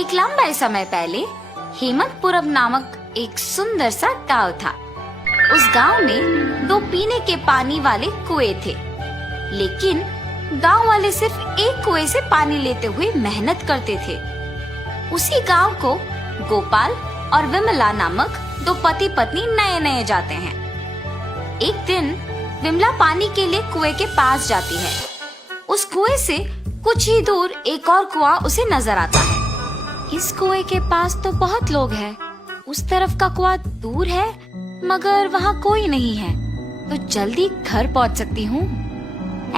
एक लंबे समय पहले हेमंतपुरम नामक एक सुंदर सा गांव था। उस गांव में 2 पीने के पानी वाले कुएं थे, लेकिन गांव वाले सिर्फ एक कुएं से पानी लेते हुए मेहनत करते थे। उसी गांव को गोपाल और विमला नामक 2 पति पत्नी नए नए जाते हैं। एक दिन विमला पानी के लिए कुएं के पास जाती है। उस कुएं से कुछ ही दूर एक और कुआं उसे नजर आता है। इस कुएं के पास तो बहुत लोग हैं, उस तरफ का कुआं दूर है मगर वहाँ कोई नहीं है, तो जल्दी घर पहुँच सकती हूँ।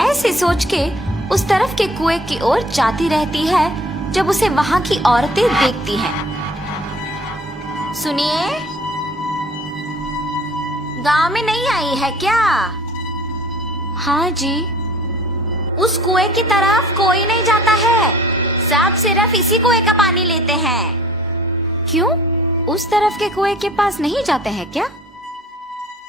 ऐसे सोच के उस तरफ के कुएं की ओर जाती रहती है जब उसे वहाँ की औरतें देखती हैं। सुनिए, गांव में नहीं आई है क्या? हाँ जी। उस कुएं की तरफ कोई नहीं जाता है, सब सिर्फ इसी कुएं का पानी लेते हैं। क्यों? उस तरफ के कुएं के पास नहीं जाते हैं क्या?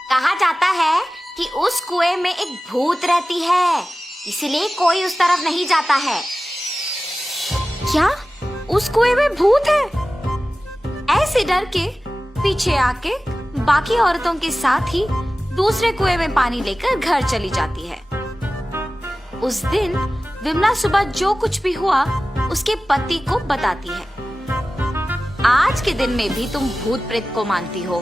कहा जाता है कि उस कुएं में एक भूत रहती है, इसलिए कोई उस तरफ नहीं जाता है। क्या उस कुएं में भूत है? ऐसे डर के पीछे आके बाकी औरतों के साथ ही दूसरे कुएं में पानी लेकर घर चली जाती है। उस दिन विमला सुबह जो कुछ भी हुआ उसके पति को बताती है। आज के दिन में भी तुम भूत प्रेत को मानती हो।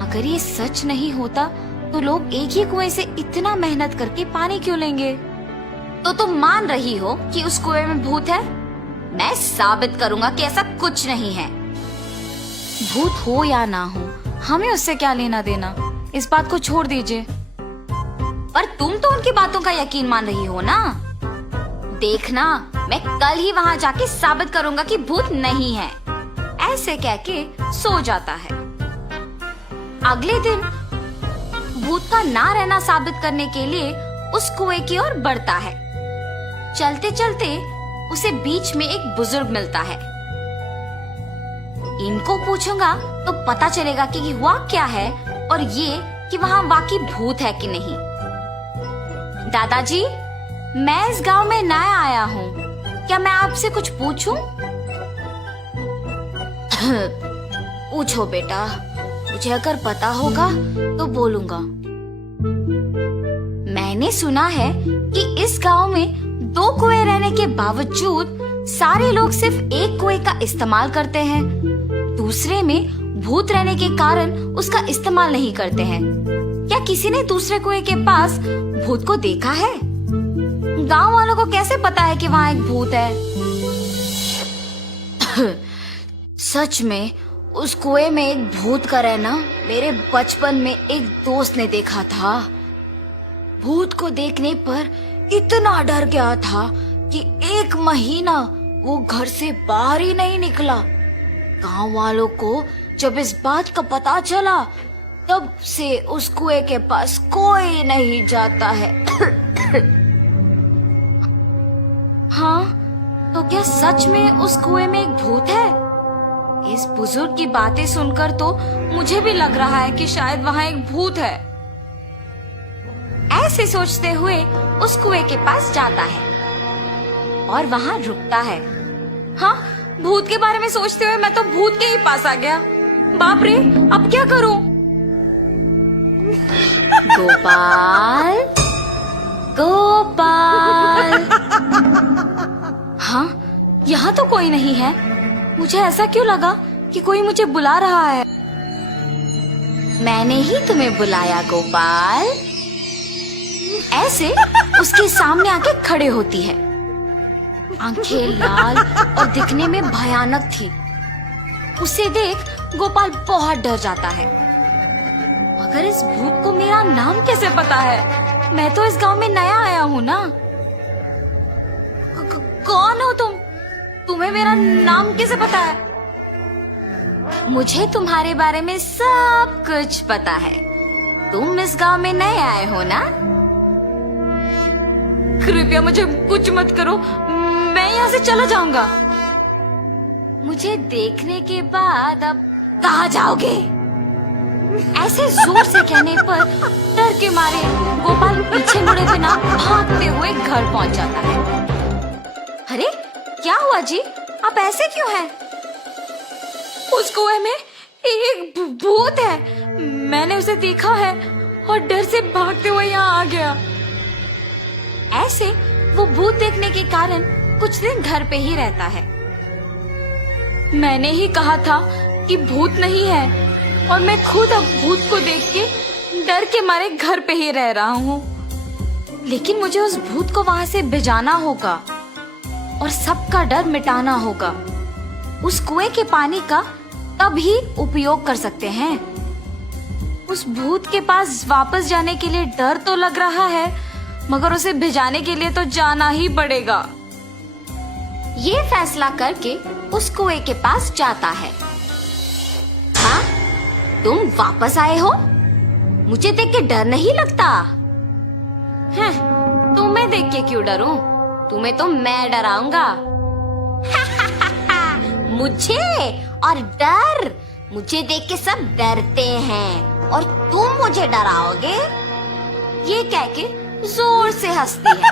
अगर ये सच नहीं होता तो लोग एक ही कुएं से इतना मेहनत करके पानी क्यों लेंगे? तो तुम मान रही हो कि उस कुएं में भूत है? मैं साबित करूंगा कि ऐसा कुछ नहीं है। भूत हो या ना हो, हमें उससे क्या लेना देना, इस बात को छोड़ दीजिए। पर तुम तो उनकी बातों का यकीन मान रही हो ना? देखना, मैं कल ही वहाँ जाके साबित करूंगा कि भूत नहीं है। ऐसे कह के सो जाता है। अगले दिन भूत का ना रहना साबित करने के लिए उस कुएं की ओर बढ़ता है। चलते चलते उसे बीच में एक बुजुर्ग मिलता है। इनको पूछूंगा तो पता चलेगा कि हुआ क्या है और ये कि वहाँ वाकई भूत है कि नहीं। दादाजी, मैं इस गांव में नया आया हूँ, क्या मैं आपसे कुछ पूछूं? पूछो बेटा, मुझे अगर पता होगा तो बोलूंगा। मैंने सुना है कि इस गांव में 2 कुएं रहने के बावजूद सारे लोग सिर्फ एक कुएं का इस्तेमाल करते हैं, दूसरे में भूत रहने के कारण उसका इस्तेमाल नहीं करते हैं। क्या किसी ने दूसरे कुएं के पास भूत को देखा है? गांव वालों को कैसे पता है कि वहाँ एक भूत है? सच में उस कुएं में एक भूत का रहना मेरे बचपन में एक दोस्त ने देखा था। भूत को देखने पर इतना डर गया था कि 1 महीना वो घर से बाहर ही नहीं निकला। गांव वालों को जब इस बात का पता चला तब से उस कुएं के पास कोई नहीं जाता है। हाँ, तो क्या सच में उस कुएं में एक भूत है? इस बुजुर्ग की बातें सुनकर तो मुझे भी लग रहा है कि शायद वहाँ एक भूत है। ऐसे सोचते हुए उस कुएं के पास जाता है और वहाँ रुकता है। हाँ, भूत के बारे में सोचते हुए मैं तो भूत के ही पास आ गया। बाप रे, अब क्या करूं? गोपाल, गोपाल। हाँ, यहाँ तो कोई नहीं है। मुझे ऐसा क्यों लगा कि कोई मुझे बुला रहा है? मैंने ही तुम्हें बुलाया गोपाल। ऐसे उसके सामने आके खड़े होती है। आंखें लाल और दिखने में भयानक थी। उसे देख गोपाल बहुत डर जाता है। मगर इस भूत को मेरा नाम कैसे पता है? मैं तो इस गांव में नया आया हूँ ना। कौन हो तुम? तुम्हें मेरा नाम कैसे पता है? मुझे तुम्हारे बारे में सब कुछ पता है। तुम इस गांव में नए आए हो ना? कृपया मुझे कुछ मत करो, मैं यहाँ से चला जाऊंगा। मुझे देखने के बाद अब कहाँ जाओगे? ऐसे जोर से कहने पर डर के मारे गोपाल पीछे मुड़े बिना भागते हुए घर पहुंच जाता है। अरे क्या हुआ जी? आप ऐसे क्यों हैं? उस कुएं में एक भूत है। मैंने उसे देखा है और डर से भागते हुए यहाँ आ गया। ऐसे वो भूत देखने के कारण कुछ दिन घर पे ही रहता है। मैंने ही कहा था कि भूत नहीं है और मैं खुद अब भूत को देख के डर के मारे घर पे ही रह रहा हूँ। लेकिन मुझे उस भूत को वहां से भिजाना होगा और सबका डर मिटाना होगा। उस कुएं के पानी का तभी उपयोग कर सकते हैं। उस भूत के पास वापस जाने के लिए डर तो लग रहा है, मगर उसे भिजाने के लिए तो जाना ही पड़ेगा। ये फैसला करके उस कुएं के पास जाता है। हाँ, तुम वापस आए हो? मुझे देख के डर नहीं लगता? हैं, तुम्हें देख के क्यों डरूं? तुम्हें तो मैं डराऊंगा। मुझे और डर? मुझे देख के सब डरते हैं और तुम मुझे डराओगे? ये कह के जोर से हंसती है।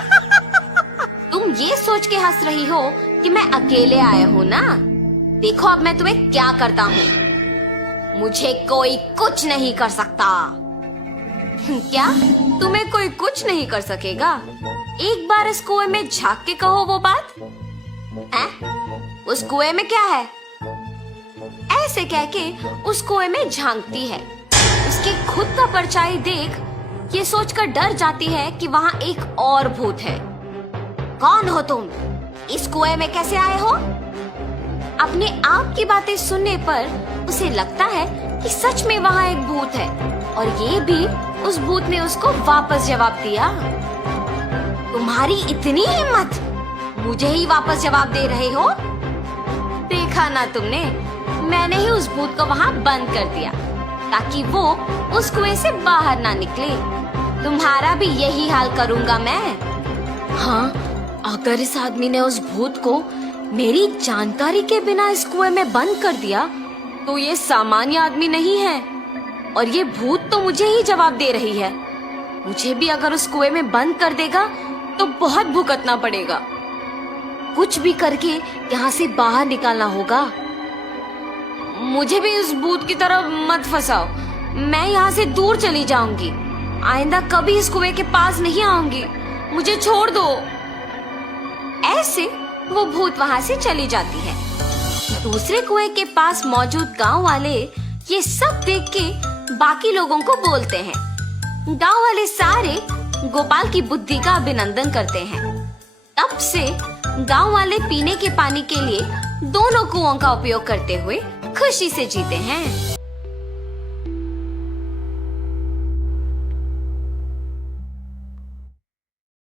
तुम ये सोच के हंस रही हो कि मैं अकेले आया हूँ ना? देखो अब मैं तुम्हें क्या करता हूँ। मुझे कोई कुछ नहीं कर सकता। क्या? तुम्हें कोई कुछ नहीं कर सकेगा? एक बार इस कुएं में झांक के कहो वो बात। उस कुएं में क्या है? ऐसे कह के उस कुएं में झांकती है। उसकी खुद का परछाई देख ये सोचकर डर जाती है कि वहाँ एक और भूत है। कौन हो तुम? इस कुएं में कैसे आए हो? अपने आप की बातें सुनने पर उसे लगता है कि सच में वहाँ एक भूत है और ये भी उस भूत ने उसको वापस जवाब दिया। तुम्हारी इतनी हिम्मत, मुझे ही वापस जवाब दे रहे हो? देखा ना तुमने, मैंने ही उस भूत को वहाँ बंद कर दिया ताकि वो उस कुएं से बाहर ना निकले। तुम्हारा भी यही हाल करूँगा मैं। हाँ, अगर इस आदमी ने उस भूत को मेरी जानकारी के बिना इस कुएं में बंद कर दिया तो ये सामान्य आदमी नहीं है और ये भूत तो मुझे ही जवाब दे रही है। मुझे भी अगर उस कुएं में बंद कर देगा तो बहुत भुगतना पड़ेगा। कुछ भी करके यहाँ से बाहर निकालना होगा। मुझे भी उस भूत की तरफ मत फंसाओ। मैं यहाँ से दूर चली जाऊंगी। आइंदा कभी इस कुएं के पास नहीं आऊंगी। मुझे छोड़ दो। ऐसे वो भूत वहाँ से चली जाती है। दूसरे कुएं के पास मौजूद गांव वाले ये सब देख के बाकी लोगों को बोलते हैं। गांव वाले सारे गोपाल की बुद्धि का अभिनंदन करते हैं। तब से गांव वाले पीने के पानी के लिए दोनों कुओं का उपयोग करते हुए खुशी से जीते हैं।